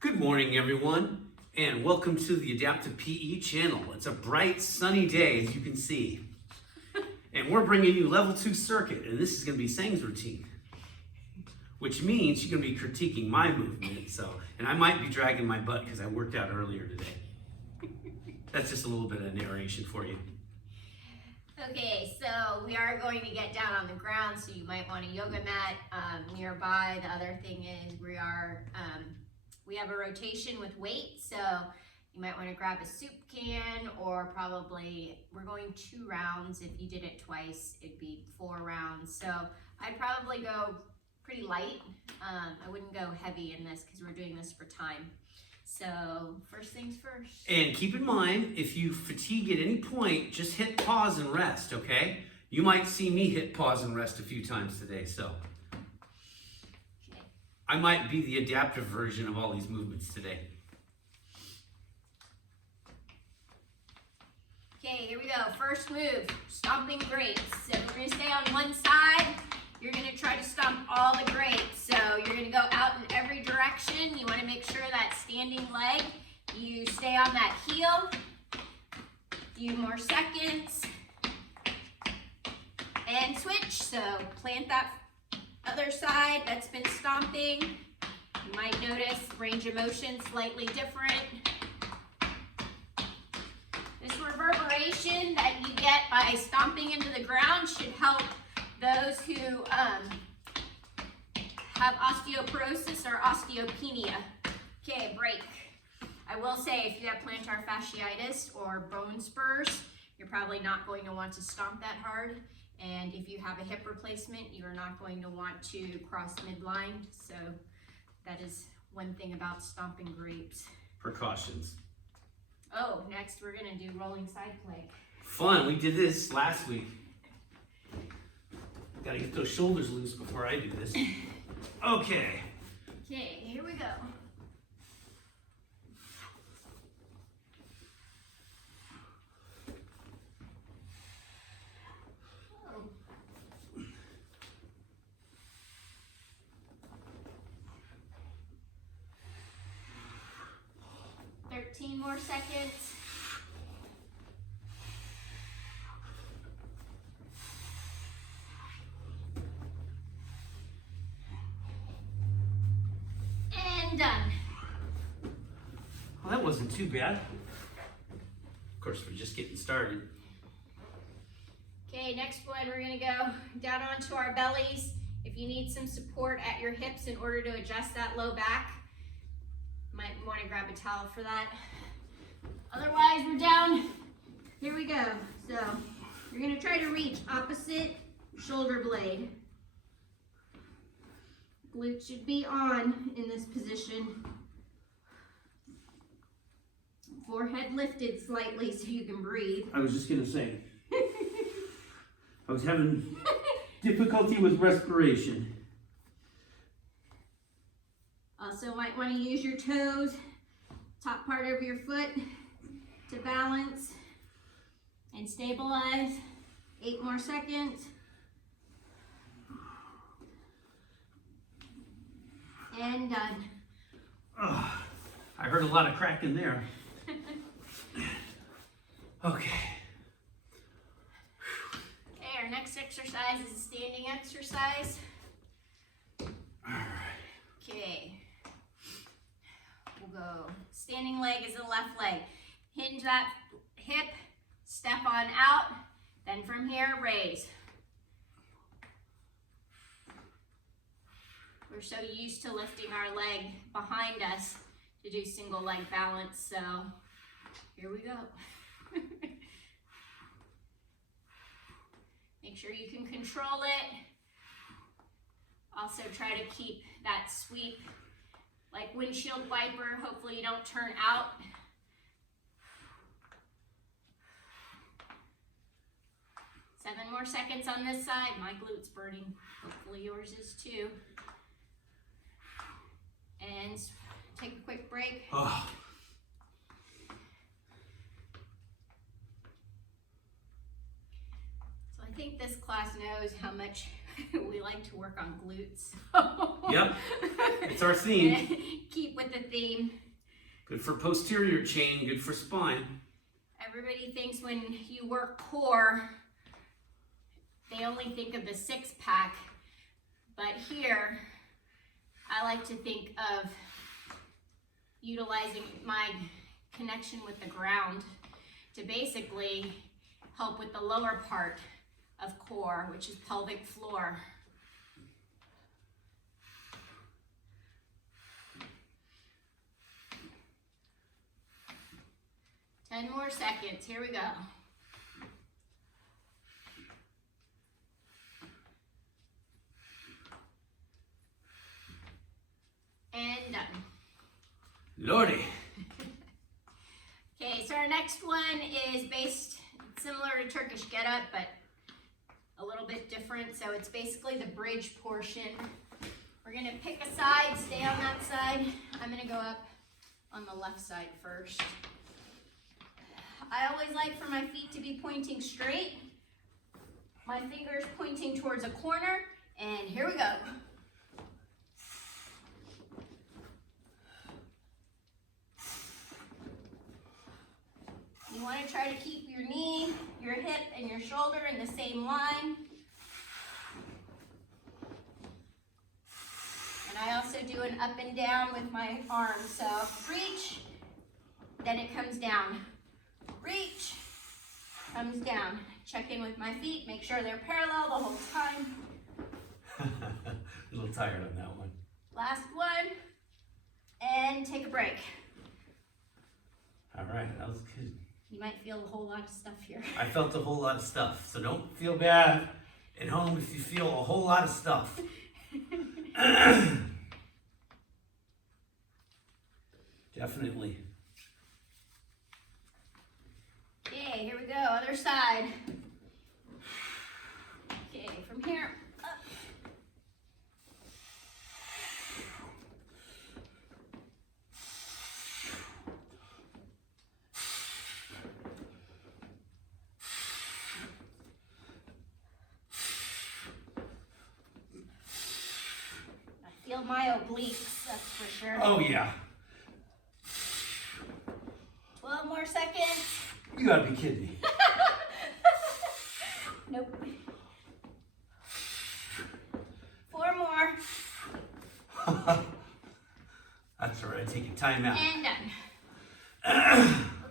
Good morning, everyone, and welcome to the Adaptive PE channel. It's a bright, sunny day, as you can see. And we're bringing you level 2 circuit, and this is going to be Sang's routine, which means you're going to be critiquing my movement. And I might be dragging my butt because I worked out earlier today. That's just a little bit of narration for you. Okay, so we are going to get down on the ground, so you might want a yoga mat nearby. The other thing is we have a rotation with weight, so you might want to grab a soup can, or probably we're going 2 rounds. If you did it twice, it'd be 4 rounds. So I'd probably go pretty light. I wouldn't go heavy in this because we're doing this for time. So first things first. And keep in mind, if you fatigue at any point, just hit pause and rest, okay? You might see me hit pause and rest a few times today, so. Okay. I might be the adaptive version of all these movements today. Okay, here we go. First move, stomping grapes. So we're gonna stay on one side. You're gonna try to stomp all the grapes. So you're gonna go out in every direction. You wanna make sure that standing leg, you stay on that heel. Few more seconds. And switch. So plant that other side that's been stomping. You might notice range of motion slightly different. This reverberation that you get by stomping into the ground should help those who have osteoporosis or osteopenia. Okay, break. I will say if you have plantar fasciitis or bone spurs, you're probably not going to want to stomp that hard. And if you have a hip replacement, you are not going to want to cross midline. So that is one thing about stomping grapes. Precautions. Oh, next we're gonna do rolling side plank. Fun, we did this last week. Gotta get those shoulders loose before I do this. Okay. Okay, here we go. Oh. 13 more seconds. And done. Well, that wasn't too bad. Of course, we're just getting started. Okay, next one, we're gonna go down onto our bellies. If you need some support at your hips in order to adjust that low back, might want to grab a towel for that. Otherwise, we're down. Here we go. So you're gonna try to reach opposite shoulder blade. Glutes should be on in this position. Forehead lifted slightly so you can breathe. I was just gonna say, I was having difficulty with respiration. Also might want to use your toes, top part of your foot to balance and stabilize. 8 more seconds. And done. Oh, I heard a lot of cracking there. Okay. Okay, our next exercise is a standing exercise. All right. Okay. We'll go. Standing leg is the left leg. Hinge that hip, step on out, then from here, raise. We're so used to lifting our leg behind us to do single leg balance, so here we go. Make sure you can control it. Also try to keep that sweep like windshield wiper. Hopefully you don't turn out. Seven more seconds on this side. My glute's burning. Hopefully yours is too. And take a quick break. Oh. So I think this class knows how much we like to work on glutes. Yep, it's our theme. Keep with the theme. Good for posterior chain, good for spine. Everybody thinks when you work core, they only think of the six-pack. But here, I like to think of utilizing my connection with the ground to basically help with the lower part of core, which is pelvic floor. Ten more seconds, here we go. And done. Lordy. Okay, so our next one is based similar to Turkish get-up, but a little bit different. So it's basically the bridge portion. We're gonna pick a side, stay on that side. I'm gonna go up on the left side first. I always like for my feet to be pointing straight. My fingers pointing towards a corner, and here we go. You want to try to keep your knee, your hip, and your shoulder in the same line. And I also do an up and down with my arms. So reach, then it comes down. Reach, comes down. Check in with my feet, make sure they're parallel the whole time. A little tired on that one. Last one, and take a break. All right, that was good. You might feel a whole lot of stuff here. I felt a whole lot of stuff, so don't feel bad at home if you feel a whole lot of stuff. Definitely. Okay, here we go, other side. Okay, from here, up. I feel my obliques, that's for sure. Oh yeah. 12 more seconds. You gotta be kidding me. Nope. 4 more. That's all right, taking time out. And done.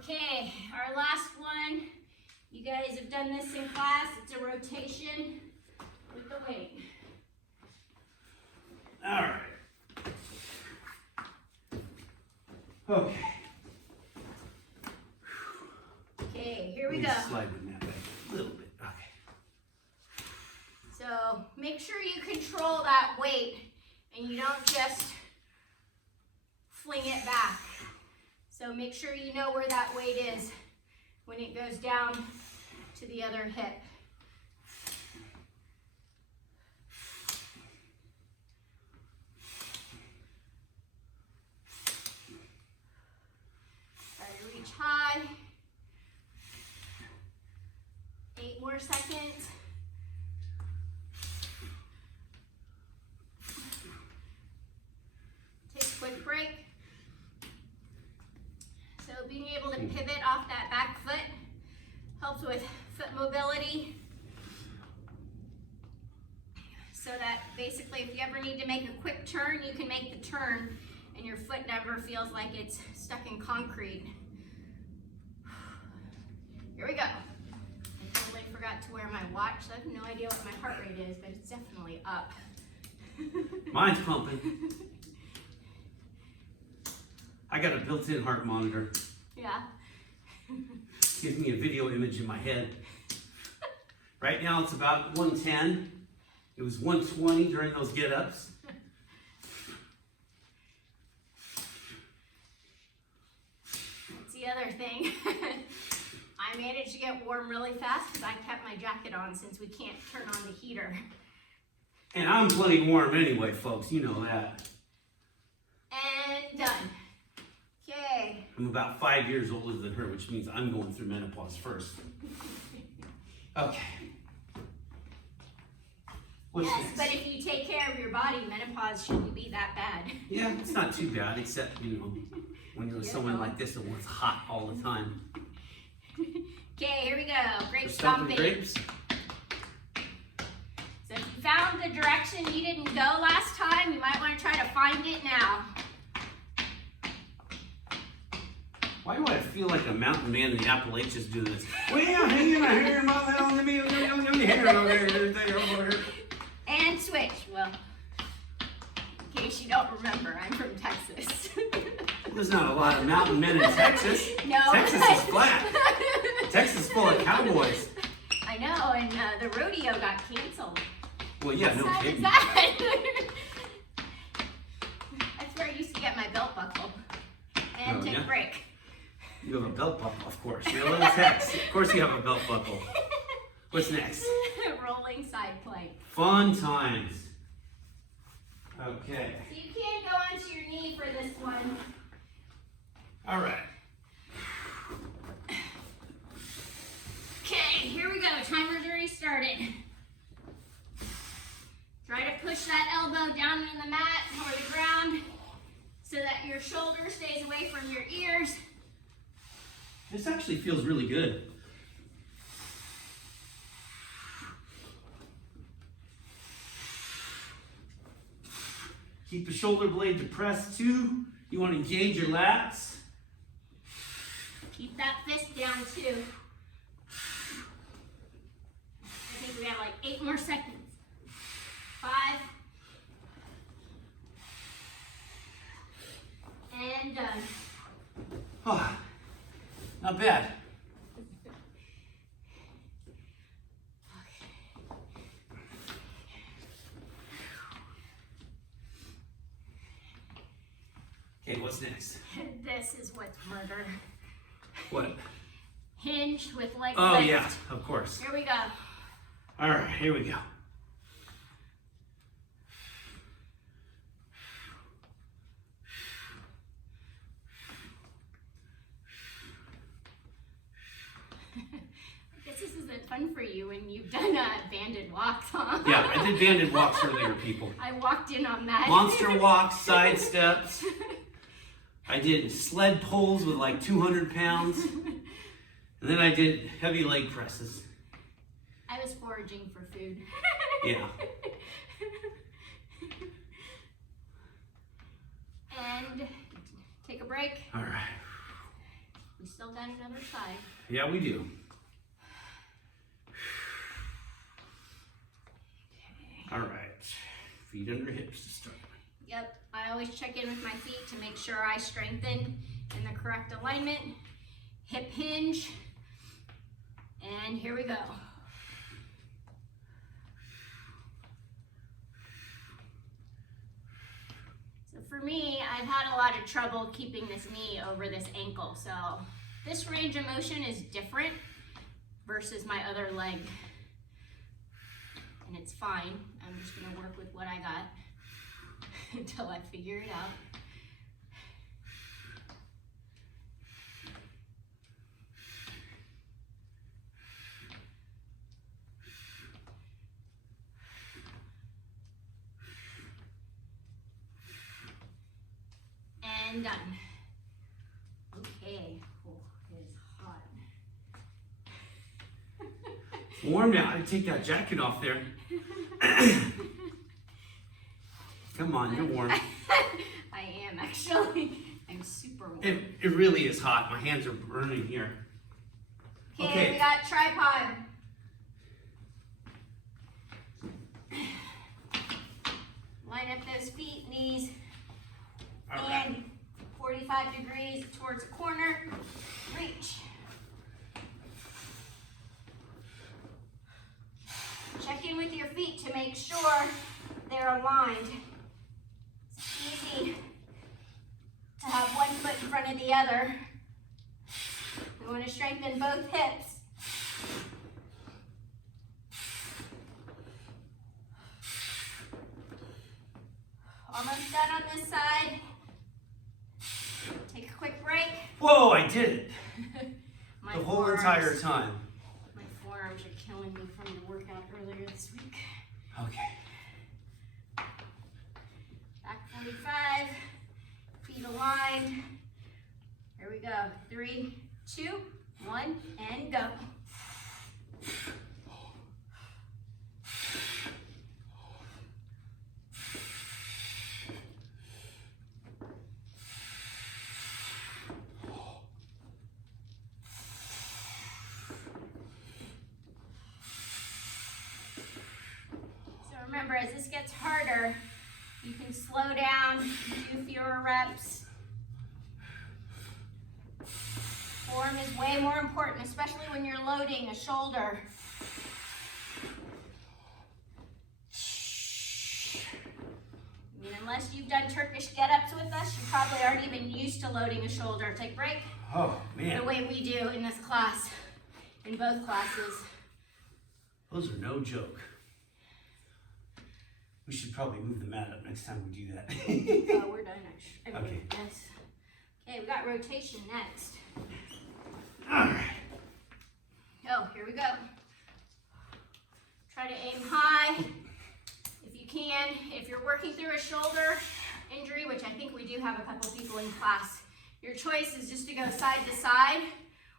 Okay, our last one. You guys have done this in class. It's a rotation with the weight. All right. Okay. Okay, here we Let go. me slide the mat back a little bit. Okay. So make sure you control that weight and you don't just fling it back. So make sure you know where that weight is when it goes down to the other hip. Try to reach high. 8 more seconds. Take a quick break. So being able to pivot off that back foot helps with foot mobility. So that basically if you ever need to make a quick turn, you can make the turn and your foot never feels like it's stuck in concrete. Here we go. I totally forgot to wear my watch, so I have no idea what my heart rate is, but it's definitely up. Mine's pumping. I got a built-in heart monitor. Yeah. Gives me a video image in my head. Right now it's about 110. It was 120 during those get-ups. That's the other thing. I managed to get warm really fast because I kept my jacket on since we can't turn on the heater. And I'm plenty warm anyway, folks. You know that. And done. Okay. I'm about 5 years older than her, which means I'm going through menopause first. Okay. What's Yes, next? but if you take care of your body, menopause shouldn't be that bad. Yeah, it's not too bad, except, you know, when you're with someone like this that wants hot all the time. Okay, here we go. Grape We're stomping stomping. grapes. So if you found the direction you didn't go last time, you might want to try to find it now. Why do I feel like a mountain man in the Appalachians doing this? Well, hanging my hair, my hair, let me hair over here. And switch. Well, in case you don't remember, I'm from Texas. There's not a lot of mountain men in Texas. No. Texas is flat. Texas is full of cowboys. I know, and the rodeo got canceled. Well, yeah, no How sad is kidding. that? That's where I used to get my belt buckle and Oh, take yeah? a break. You have a belt buckle, of course. You're a little Tex. Of course you have a belt buckle. What's next? Rolling side plank. Fun times. Okay. So you can go onto your knee for this one. All right. Okay, here we go. Timer's already started. Try to push that elbow down in the mat or the ground so that your shoulder stays away from your ears. This actually feels really good. Keep the shoulder blade depressed too. You want to engage your lats. Keep that fist down too. I think we have like 8 more seconds. 5. And done. Oh, not bad. Okay, what's next? This is what's murder. What? Hinge with leg Oh, lift. yeah, of course. Here we go. All right, here we go. I guess this isn't fun for you when you've done banded walks, huh? Yeah, I did banded walks earlier, people. I walked in on that. Monster walks, side steps. I did sled pulls with like 200 pounds. And then I did heavy leg presses. I was foraging for food. Yeah. And take a break. All right. We still got another side. Yeah, we do. All right. Feet under hips to start. Yep, I always check in with my feet to make sure I strengthen in the correct alignment. Hip hinge. And here we go. So for me, I've had a lot of trouble keeping this knee over this ankle. So this range of motion is different versus my other leg. And it's fine. I'm just gonna work with what I got until I figure it out. And done. Okay. Oh, it is hot. It's warm now. I take that jacket off there. Come on, you're warm. I am actually. I'm super warm. It really is hot. My hands are burning here. Okay, we got tripod. Line up those feet, knees, All right. and 45 degrees towards the corner. Reach. Check in with your feet to make sure they're aligned. It's easy to have one foot in front of the other. We want to strengthen both hips. Almost done on this side. Take a quick break. Whoa, I did it. My The whole forearms- entire time. My forearms are killing me from the workout earlier this week. Okay. 45, feet aligned. Here we go. 3, 2, 1, and go. Remember, as this gets harder, you can slow down, do fewer reps. Form is way more important, especially when you're loading a shoulder. I mean, unless you've done Turkish get-ups with us, you probably aren't even used to loading a shoulder. Take a break. Oh, man. The way we do in this class, in both classes. Those are no joke. We should probably move the mat up next time we do that. Oh, we're done. I mean, Okay. yes. Okay, we got rotation next. All right. Oh, here we go. Try to aim high if you can. If you're working through a shoulder injury, which I think we do have a couple people in class, your choice is just to go side to side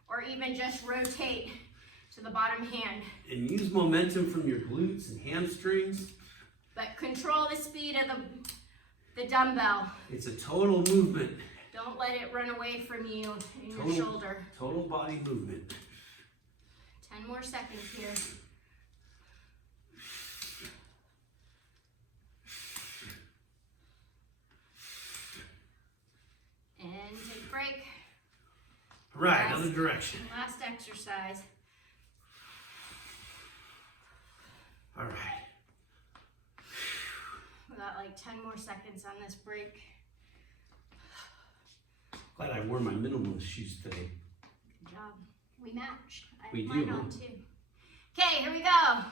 or even just rotate to the bottom hand. And use momentum from your glutes and hamstrings. But control the speed of the dumbbell. It's a total movement. Don't let it run away from you in your shoulder. Total body movement. 10 more seconds here. And take a break. Right, other direction. Last exercise. All right. We got like 10 more seconds on this break. Glad I wore my minimalist shoes today. Good job. We match. I We have mine do, on huh? too. Okay, here we go.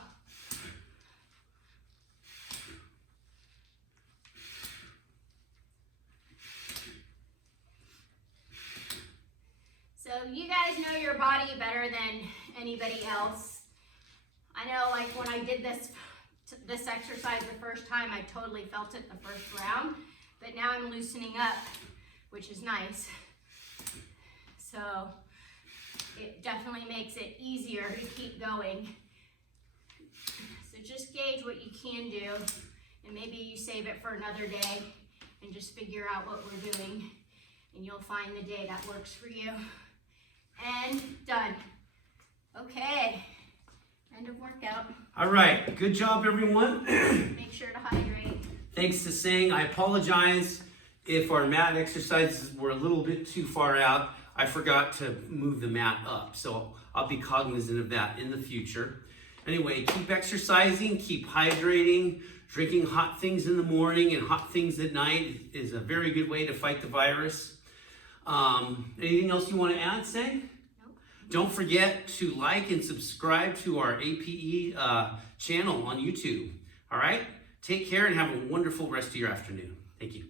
So you guys know your body better than anybody else. I know, like when I did this exercise the first time, I totally felt it the first round, but now I'm loosening up, which is nice. So it definitely makes it easier to keep going. So just gauge what you can do, and maybe you save it for another day and just figure out what we're doing, and you'll find the day that works for you. And done. Okay, end of workout. All right, good job, everyone. Make sure to hydrate. Thanks to Sang. I apologize if our mat exercises were a little bit too far out. I forgot to move the mat up, so I'll be cognizant of that in the future. Anyway, keep exercising, keep hydrating. Drinking hot things in the morning and hot things at night is a very good way to fight the virus. Anything else you want to add, Sang? Nope. Don't forget to like and subscribe to our APE channel on YouTube. All right? Take care and have a wonderful rest of your afternoon. Thank you.